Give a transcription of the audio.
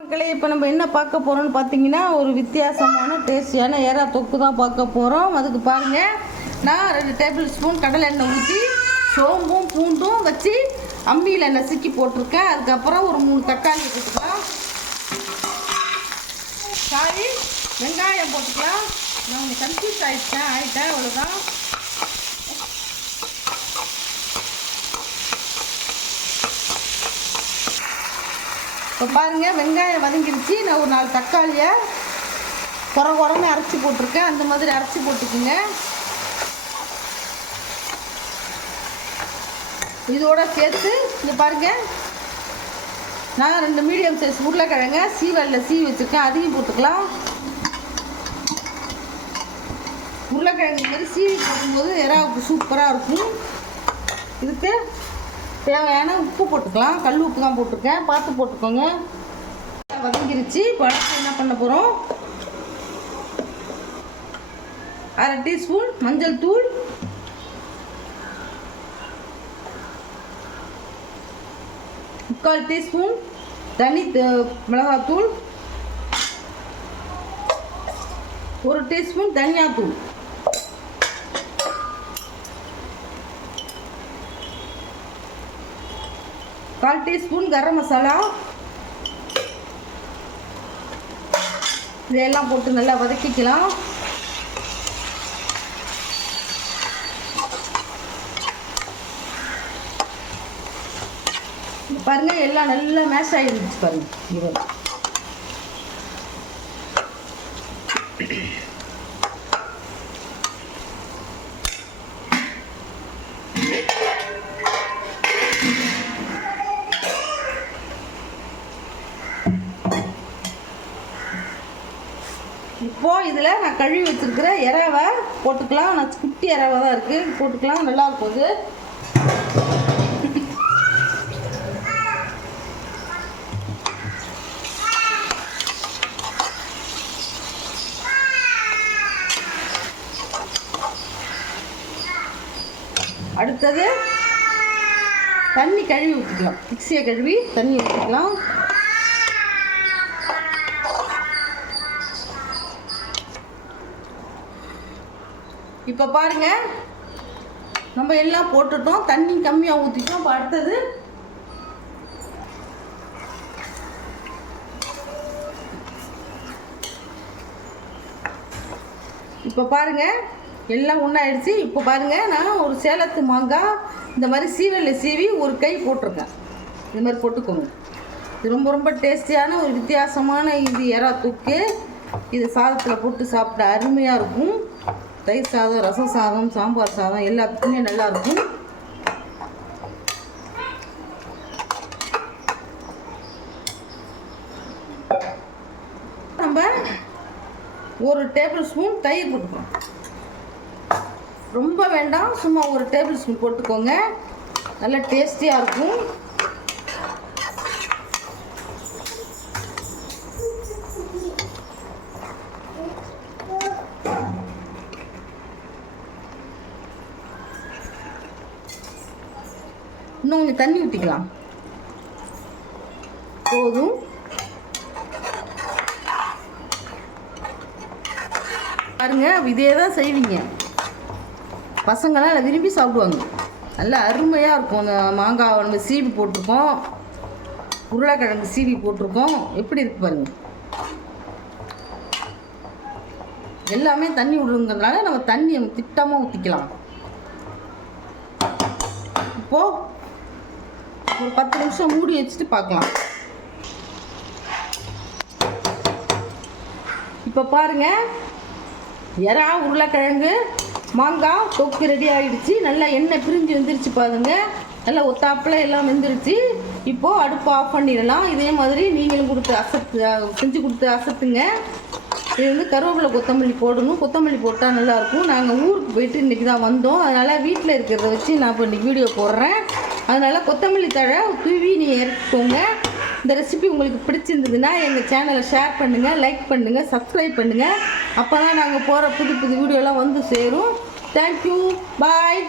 மக்களே, இப்போ நம்ம என்ன பார்க்க போகிறோம்னு பார்த்தீங்கன்னா, ஒரு வித்தியாசமான டேஸ்டியான எறா தொக்கு தான் பார்க்க போகிறோம். அதுக்கு பாருங்கள், நான் 2 டேபிள் ஸ்பூன் கடலை எண்ணெய் ஊற்றி சோம்பும் பூண்டும் வச்சு அம்மியில் நசுக்கி போட்டிருக்கேன். அதுக்கப்புறம் ஒரு 3 தக்காளி போட்டுக்கலாம். வெங்காயம் போட்டுக்கலாம். நான் கன்ஃபியூஸ் ஆகிட்டேன் அவ்வளோதான். இப்போ பாருங்கள், வெங்காயம் வதங்கிடுச்சு. நான் ஒரு 4 தக்காளியை குறன்னு அரைச்சி போட்டிருக்கேன். அந்த மாதிரி அரைச்சி போட்டுக்குங்க. இதோட சேர்த்து இங்கே பாருங்கள், நான் 2 மீடியம் சைஸ் உருளைக்கிழங்க சீவலில் சீவி வச்சுருக்கேன். அதையும் போட்டுக்கலாம். உருளைக்கிழங்கு மாதிரி சீவி போடும்போது எறாவுக்கு சூப்பராக இருக்கும். இதுக்கு தேவையான உப்பு போட்டுக்கலாம். கல் உப்பு தான் போட்டிருக்கேன், பார்த்து போட்டுக்கோங்க. வதங்கிருச்சு. இப்போ அடுத்து என்ன பண்ண போகிறோம், 1/2 டீஸ்பூன் மஞ்சள் தூள், 3/4 டீஸ்பூன் தனி மிளகாத்தூள், 1 டீஸ்பூன் தனியாத்தூள், 1/4 டீஸ்பூன் கரம் மசாலா. இதெல்லாம் போட்டு நல்லா வதக்கிக்கலாம். பாருங்க, எல்லாம் நல்லா மேஷ் ஆகிடுச்சு பாருங்க. இது இப்போது இதில் நான் கழுவி வச்சுருக்கிற எறாவை போட்டுக்கலாம். நான் குட்டி எறாவை தான் இருக்குது, போட்டுக்கலாம். நல்லாயிருக்கும் இது. அடுத்தது தண்ணி கழுவி ஊற்றிக்கலாம். மிக்சியை கழுவி தண்ணி ஊற்றிக்கலாம். இப்போ பாருங்கள், நம்ம எல்லாம் போட்டுட்டோம். தண்ணி கம்மியாக ஊற்றிட்டோம். இப்போ அடுத்தது இப்போ பாருங்கள், எல்லாம் ஒன்றாயிடுச்சு. இப்போ பாருங்கள், நான் ஒரு சேலத்து மாங்காய் இந்த மாதிரி சீவலில் சீவி ஒரு கை போட்டிருக்கேன். இது மாதிரி போட்டுக்கோங்க. இது ரொம்ப ரொம்ப டேஸ்டியான ஒரு வித்தியாசமான இது எறா தொக்கு. இது சாதத்தில் போட்டு சாப்பிட அருமையாக இருக்கும். தயிர் சாதம், ரசம் சாதம், சாம்பார் சாதம் எல்லாத்துக்குமே நல்லாயிருக்கும். நம்ம 1 டேபிள் ஸ்பூன் தயிர் போட்டுக்கோங்க. ரொம்ப வேண்டாம், சும்மா 1 டேபிள் ஸ்பூன் போட்டுக்கோங்க. நல்லா டேஸ்டியாக இருக்கும். இன்னும் கொஞ்சம் தண்ணி ஊற்றிக்கலாம். போதும். பாருங்க, இதே தான் செய்வீங்க. பசங்களாம் நல்லா விரும்பி சாப்பிடுவாங்க. நல்லா அருமையாக இருக்கும். அந்த மாங்காய் நம்ம சீவி போட்டிருக்கோம், உருளைக்கிழங்கு சீவி போட்டிருக்கோம். எப்படி இருக்கு பாருங்க. எல்லாமே தண்ணி விடுங்கிறதுனால நம்ம தண்ணியை திட்டமாக ஊற்றிக்கலாம். இப்போது ஒரு 10 நிமிஷம் மூடி வச்சுட்டு பார்க்கலாம். இப்போ பாருங்கள், எறா உருளைக்கிழங்கு மாங்காய் தொக்கு ரெடி ஆகிடுச்சு. நல்லா எண்ணெய் பிரிஞ்சு வந்துருச்சு பாருங்க. நல்லா ஒத்தாப்பில் எல்லாம் வெந்துருச்சு. இப்போது அடுப்பு ஆஃப் பண்ணிடலாம். இதே மாதிரி நீங்களும் செஞ்சு கொடுத்து அசத்துங்க. இது வந்து கருவேப்பிலை கொத்தமல்லி போடணும். கொத்தமல்லி போட்டால் நல்லாயிருக்கும். நாங்கள் ஊருக்கு போயிட்டு இன்றைக்கி தான் வந்தோம். அதனால் வீட்டில் இருக்கிறத வச்சு நான் இப்போ இன்றைக்கி வீடியோ போடுறேன். அதனால் கொத்தமல்லி தழை தூவி நீங்கள் இறக்கிக்கோங்க. இந்த ரெசிபி உங்களுக்கு பிடிச்சிருந்ததுன்னா எங்கள் சேனலை ஷேர் பண்ணுங்கள், லைக் பண்ணுங்கள், சப்ஸ்கிரைப் பண்ணுங்கள். அப்போ தான் நாங்கள் போகிற புது புது வீடியோலாம் வந்து சேரும். தேங்க்யூ, பாய்.